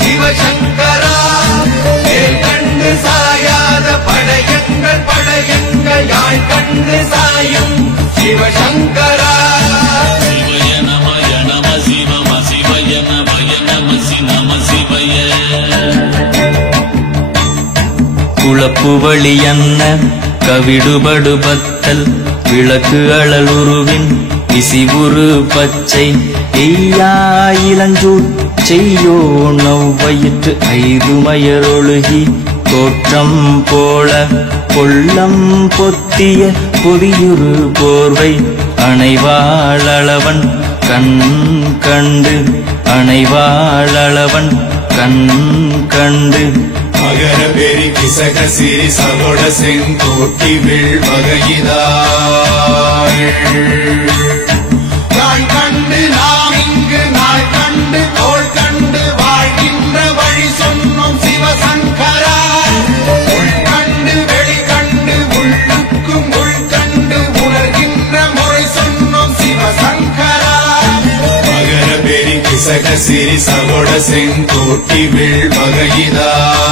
சிவசங்கரா வேல் கண்டு சாயாத படையங்கள் படையங்கள் யாழ் கண்டு சாயும் சிவசங்கரா சிவய நமய நம சிவம சிவய நமய நம சிவம சிவய குளப்புவழி அன்ன கவிடுபடு பத்தல் விளக்கு அழல் உருவின் இசிவுரு பச்சை எய்யா இளஞ்சூர் செய்யோ நவ்வயிற்று ஐதுமயரொழுகி தோற்றம் போல கொள்ளம் பொத்திய பொதியுரு போர்வை அணைவாளவன் கண் கண்டு அணைவாளவன் கண் கண்டு மகர பெரி கிசக சிறி சகோட செங்கோட்டி வில் வகையிதாள் நாள் கண்டு நாம் இங்கு நாள் கண்டு தோள் கண்டு வாழ்கின்ற வழி சொன்னோம் சிவசங்கரா உள் கண்டு வெளி கண்டு உள்ளுக்கும் உள் கண்டு உணர்கின்ற முறை சொன்னோம் சிவசங்கரா மகர பெரி கிசக சிறி சகோட செங்கோட்டி வில் வகையிதாள்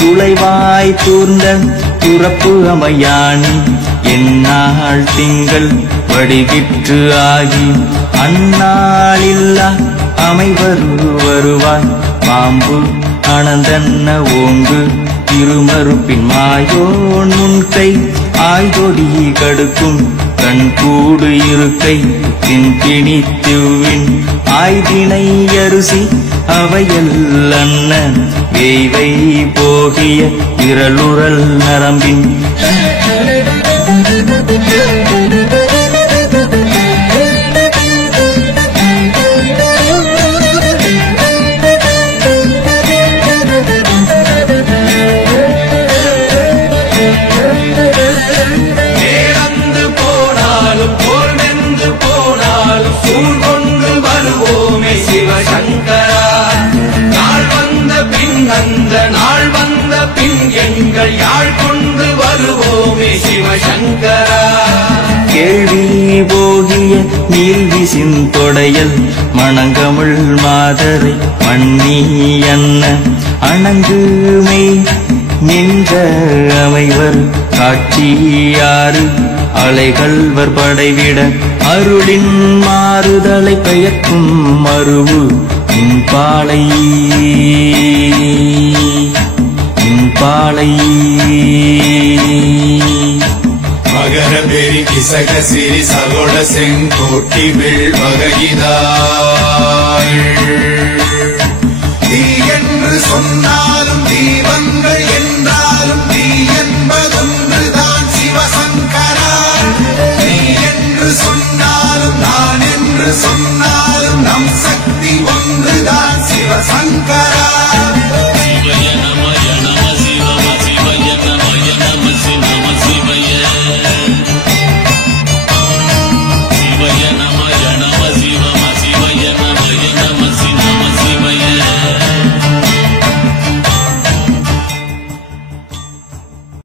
துளைவாய் தூர்ந்த துறப்பு அமையானி எந்நாள் திங்கள் வடிவிற்று ஆகி அந்நாளில்லா அமைவரு வருவாய் பாம்பு அனந்தன்ன ஓங்கு திருமறுப்பின் மாயோன் முன்கை ஆய்தொடி கடுக்கும் கண்கூடு இருக்கை தின்பிணித்துவின் ஆய்தினை அரிசி அவையல் அன்ன வேய்வை போகிய விரலுறல் நரம்பின் யாழ் கொண்டு வருவோமே சிவசங்கரா கேள்வி போகிய நீல்விசின் தொடையல் மணங்கமிழ் மாதரை மண்ணி அன்ன அணங்குமை நின்ற அமைவர் காட்சியாறு அலைகள்வர் படைவிட அருளின் மாறுதலை பெயர்க்கும் மருவு பாலை பாலை மகர பெரி கிசக சிறி சகோட செங்கோட்டி வில் வகையிதாள் தீ என்று சொன்னார்